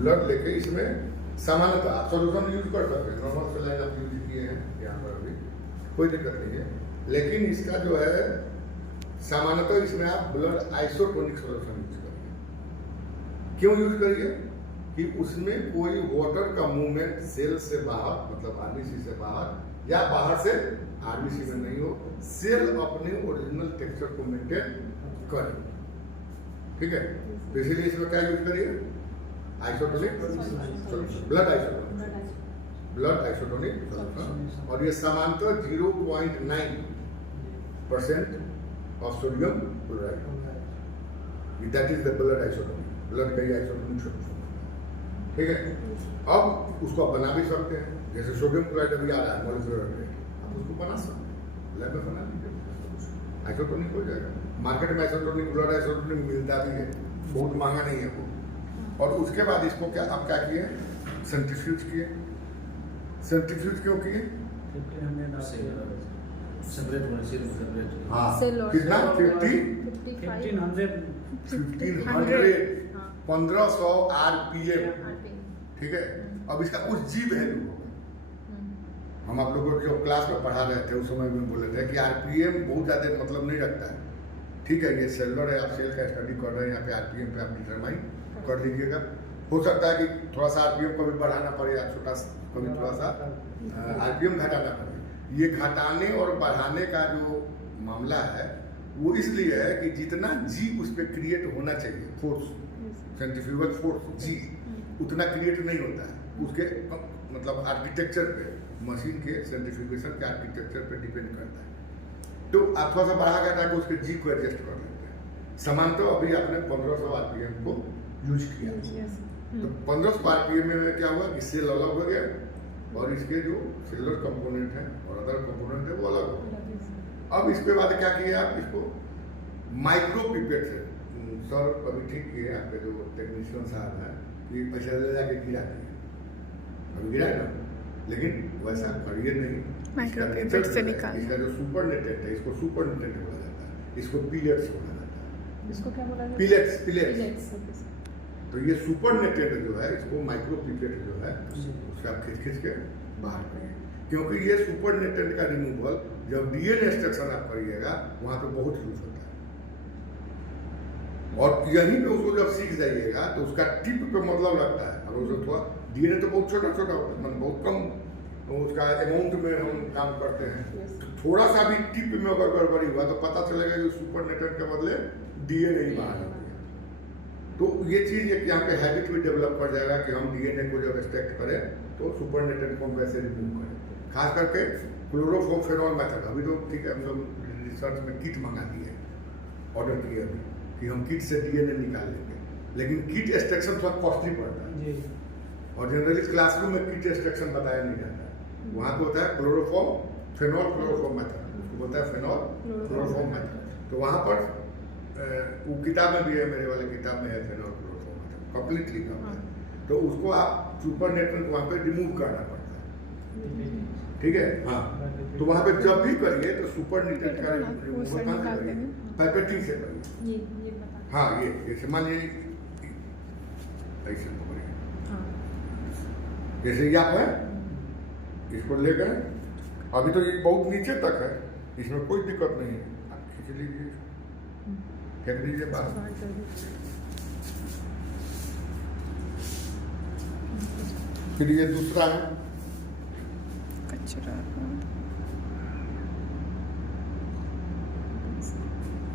Blood लेके इसमें सामान्यतः आप सोल्यूशन यूज कर सकते हैं, नॉर्मल सलाइन आप यूज किए हैं यहाँ पर, अभी कोई दिक्कत नहीं है। लेकिन इसका जो है सामान्यतः इसमें आप ब्लड आइसोटोनिक सोल्यूशन यूज करिए। क्यों यूज करिए? कि उसमें कोई वाटर का मूवमेंट सेल से बाहर, मतलब आरबीसी से बाहर या बाहर से आरबीसी में नहीं हो, सेल अपने ओरिजिनल टेक्सचर को मेंटेन करे। ठीक है, तो इसीलिए इसमें क्या यूज करिए? Isotonic solution, blood isotonic solution. और ये सामान्यतः 0.9% of sodium chloride, that is the blood isotonic, blood का आइसोटोनिक सोल्यूशन। ठीक है, अब उसको आप बना भी सकते हैं, जैसे सोडियम क्लोराइड अभी आ रहा है मॉलिक्यूलर रेट, आप उसको बना सकते हैं, लैब में बना लीजिए, आइसोटोनिक हो जाएगा। मार्केट में आइसोटोनिक, ब्लड आइसोटोनिक मिलता भी है, बहुत महंगा नहीं है वो। और उसके बाद इसको क्या आप क्या किए? सेंट्रीफ्यूज किए। सेंट्रीफ्यूज क्यों किए? हाँ, कितना? 1500 RPM। ठीक है, अब इसका कुछ जी वैल्यू होगा। हम आप लोगों को जो क्लास में पढ़ा रहे थे उस समय में बोले थे कि आरपीएम बहुत ज़्यादा मतलब नहीं रखता है। ठीक है, ये सेलर है, आप सेल का स्टडी कर रहे हैं, यहाँ पे आरपीएम पे आप डिटरमाइन कर लीजिएगा। हो सकता है कि थोड़ा सा आरपीएम को भी बढ़ाना पड़े या छोटा कभी थोड़ा सा आरपीएम घटाना पड़े। ये घटाने और बढ़ाने का जो मामला है वो इसलिए है कि जितना जी उस पर क्रिएट होना चाहिए, फोर्स, सेंट्रीफ्यूगल फोर्स जी, उतना क्रिएट नहीं होता है। उसके मतलब आर्किटेक्चर पे, मशीन के सेंट्रीफ्यूगेशन के आर्किटेक्चर पे डिपेंड करता है। तो आप थोड़ा सा बढ़ा के ताकि उसके जी को एडजस्ट कर लेते हैं। सामान्यतः अभी आपने 1500 RPM को यूज किया, तो 1500 RPM में क्या हुआ कि सेल अलग हो गया और इसके जो सेलुलर कंपोनेंट है और अदर कंपोनेंट है वो अलग हो गया। अब इसके बाद क्या किया आप? इसको माइक्रो पिपेट से, सर अभी ठीक किए आपके जो टेक्नीशियन साहब हैं, कि पैसा ले जाके गिरा दिए, अभी गिरा ना, लेकिन वैसा करिए नहीं। माइक्रो पिपेट से निकाल, इसका जो सुपर नेटेंट है, इसको सुपर नेटेंट बोला जाता है, इसको पिलेट्स बोला जाता है। इसको क्या बोला जाता है? पिलेट्स। तो ये सुपर नेटेंट जो है, इसको माइक्रो पिपेट जो है उसका आप खींच के बाहर करिए, क्योंकि ये सुपर नेटेंट का रिमूवल जब डीएनए एक्सट्रैक्शन आप करिएगा वहां पे बहुत यूज होता है। और यहीं पे उसको जब सीख जाइएगा तो उसका टिप पे मतलब लगता है, और उसको थोड़ा डीएनए तो बहुत छोटा छोटा होता है, मतलब बहुत कम उसका अमाउंट में हम काम करते हैं। तो थोड़ा सा भी टिप में अगर गड़बड़ी हुआ तो पता चलेगा कि सुपर नेटेंट के बदले डीएनए ही बाहर हो गया। तो ये चीज यहाँ पे हैबिट भी डेवलप कर जाएगा कि हम डीएनए को जब एक्सट्रैक्ट करें तो सुपर नेटेंट को हम कैसे रिमूव करें। खास करके क्लोरोफॉर्म फेनॉल मेथड, अभी तो ठीक है, हम लोग रिसर्च में किट मंगा दिए, ऑर्डर किए अभी कि हम किट से डीएनए निकाल लेंगे, लेकिन किट एक्सट्रैक्शन थोड़ा कॉस्टली पड़ता है और जनरली क्लासरूम में किट एक्सट्रैक्शन बताया नहीं जाता है। वहाँ पे होता है क्लोरोफॉर्म फेनॉल क्लोरोफॉर्म मेथड, उसको बोलता है फेनॉल क्लोरोफॉर्म मेथड। तो वहाँ पर वो किताब में भी है, मेरे वाले किताब में है फेनॉल क्लोरोफॉर्म मेथड, कंप्लीटली होता है। तो उसको आप सुपर नेटेंट वहाँ पे रिमूव करना पड़ता है। ठीक है, हाँ, तो वहाँ पे जब भी करिए तो सुपर नेटेंट का रिमूवल कहाँ से करिए? पाइपेटिंग से करिए। हाँ, ये मान लीजिए ऐसे पकड़िए, जैसे ये आप है, इसको ले गए, अभी तो ये बहुत नीचे तक है, इसमें कोई दिक्कत नहीं है, आप खींच लीजिए, फेंक दीजिए बाहर। फिर ये दूसरा है कचरा,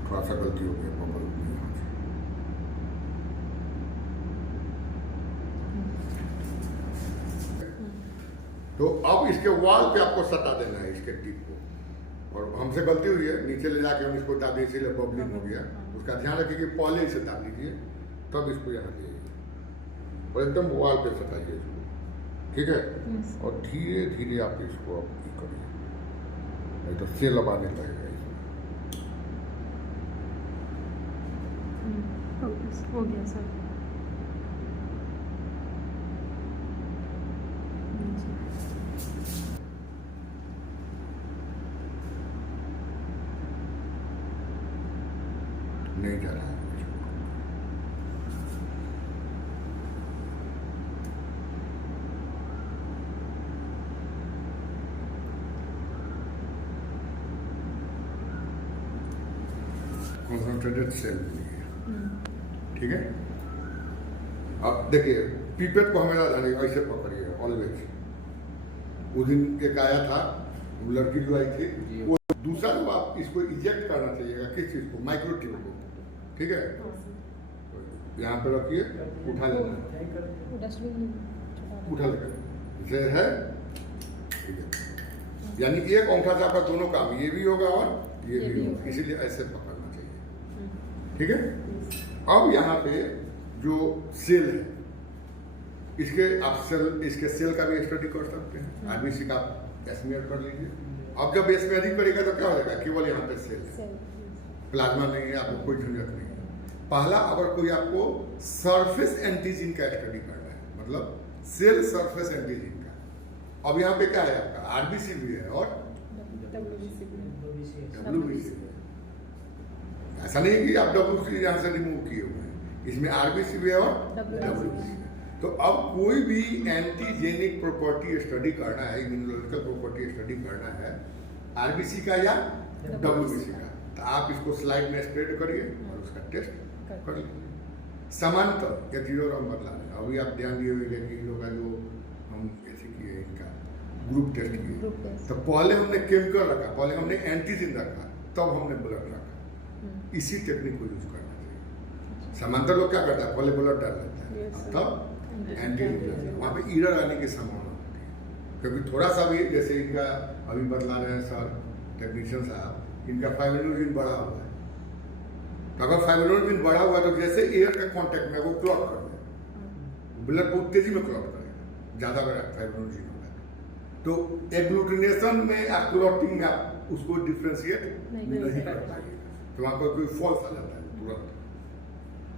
थोड़ा सा गलती हो गया, बबल तो अब इसके वॉल पे आपको सटा देना है इसके टिप को, और हमसे गलती हुई है, नीचे ले जाके हम इसको दाबे, इसीलिए बबलिंग हो गया। उसका ध्यान रखिए कि पहले इसे दाब लीजिए, तब इसको यहाँ दीजिए और एकदम वॉल पे सटाइए इसको। ठीक है, और धीरे धीरे आप इसको अब करिए, नहीं तो सेल अब आने लगेगा इसमें। हो गया सर। नहीं जा रहा है, कॉन्सेंट्रेटेड सेल मिलेगी, ठीक है। अब देखिए पीपेट को हमेशा जानिए ऐसे पकड़िए ऑलवेज। उस दिन एक आया था, वो लड़की जो आई थी, वो दूसरा जो आप इसको इजेक्ट करना चाहिएगा, किस चीज़ को, माइक्रो ट्यूब को, ठीक है। यहाँ पे रखिए, उठा लेना, उठा लेकर जैसे है, ठीक है। यानी एक अंगूठा से आपका दोनों काम, ये भी होगा और ये भी होगा, इसीलिए ऐसे पकड़ना चाहिए, ठीक है। अब यहाँ पे जो सेल है, इसके आप इसके सेल का भी स्टडी कर सकते हैं। आरबीसी का एस्टिमेट कर लीजिए। अब जब एस्टिमेट करेगा तो क्या हो जाएगा, केवल यहाँ पे सेल है, प्लाज्मा नहीं है, आपको कोई झंझट नहीं है। पहला, अगर कोई आपको सरफेस एंटीजन का स्टडी करना है, मतलब सेल सरफेस एंटीजन का, अब यहाँ पे क्या है आपका आरबीसी भी है और डब्ल्यूबीसी भी है। ऐसा नहीं है कि आप डब्ल्यूबीसी यहाँ से रिमूव किए हुए हैं, इसमें आरबीसी भी है और डब्ल्यूबीसी है। तो अब कोई भी एंटीजेनिक प्रॉपर्टी स्टडी करना है, इम्यूनोलॉजिकल प्रॉपर्टी स्टडी करना है, आरबीसी का या डब्ल्यूबीसी का, तो आप इसको स्लाइड में स्प्रेड करिए और उसका टेस्ट कर लीजिए। समांतर या जीरो रंग बदला है। अभी आप ध्यान दिए हुए कि इन लोगों का जो हम ऐसे किए इनका ग्रुप टेस्ट किए, तो पहले हमने केमिकल रखा, पहले हमने एंटीजन रखा, तब हमने ब्लड रखा। इसी टेक्निक को यूज करना चाहिए। समांतर लोग क्या करता है, पहले ब्लड डाल देता है, तब एंटीजन, वहाँ पे एरर आने की संभावना होती है। क्योंकि थोड़ा सा भी, जैसे इनका अभी बतला रहे हैं सर टेक्नीशियन साहब, इनका फाइब्रिनोजेन बढ़ा हुआ है, तो अगर फाइब्रिनोजेन बढ़ा हुआ है तो जैसे एयर के कांटेक्ट में वो क्लॉट कर देगा, ब्लड बहुत तेजी में क्लॉट करेगा, ज़्यादा अगर फाइब्रिनोजेन होगा तो एग्लूटिनेशन में या क्लॉटिंग में आप उसको डिफ्रेंशिएट नहीं कर पाएंगे, तो वहाँ पर कोई फॉल्स आ जाता है तुरंत।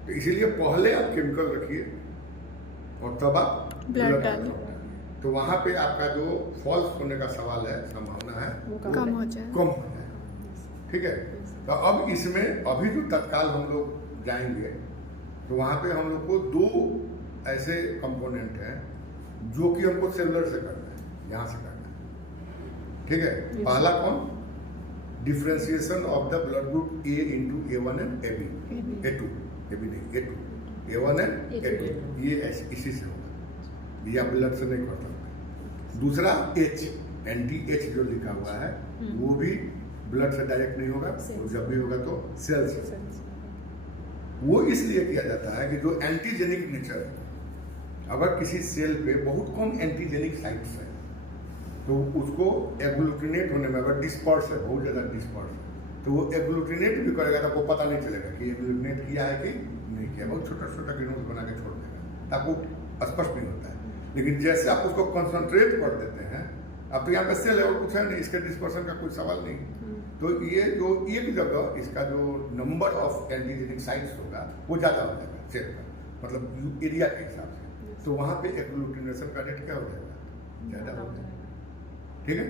तो इसीलिए पहले आप केमिकल रखिए और तब आप ब्लड डालिए, तो वहाँ पे आपका जो फॉल्स होने का सवाल है, संभावना है कम हो जाए, ठीक है। तो अब इसमें अभी जो तत्काल हम लोग जाएंगे, तो वहाँ पे हम लोग को दो ऐसे कंपोनेंट हैं जो कि हमको सेलुलर से करना है, यहाँ से करना है, ठीक है। पहला कौन, differentiation of the blood group A into A1 and A2, A1 and A2, ये इसी से होगा, या ब्लड से नहीं कर सकते। दूसरा H, एंटी H जो लिखा हुआ है, वो भी ब्लड से डायरेक्ट नहीं होगा, और जब भी होगा तो सेल से। वो इसलिए किया जाता है कि जो एंटीजेनिक नेचर है, अगर किसी सेल पे बहुत कम एंटीजेनिक साइट्स है, तो उसको एग्लूटिनेट होने में, अगर डिस्पर्स है, बहुत ज़्यादा डिस्पर्स है, तो वो एग्लूटिनेट भी करेगा, तो आपको पता नहीं चलेगा कि एग्लूटिनेट किया है कि नहीं किया, बहुत छोटा छोटा ग्रेन्यूल्स बना के छोड़ देगा, तो आपको स्पष्ट नहीं होता है। लेकिन जैसे आप उसको कंसंट्रेट कर देते हैं, अब तो यहाँ पे सेल है और कुछ है नहीं, इसके डिस्पर्सन का कोई सवाल नहीं, तो ये जो एक जगह इसका जो नंबर ऑफ एंटीजेनिक साइट्स होगा वो ज़्यादा हो जाएगा सेल का, मतलब एरिया के हिसाब से, तो वहाँ पे एग्लूटिनेशन का रेट क्या हो जाएगा, ज़्यादा हो जाएगा, ठीक है।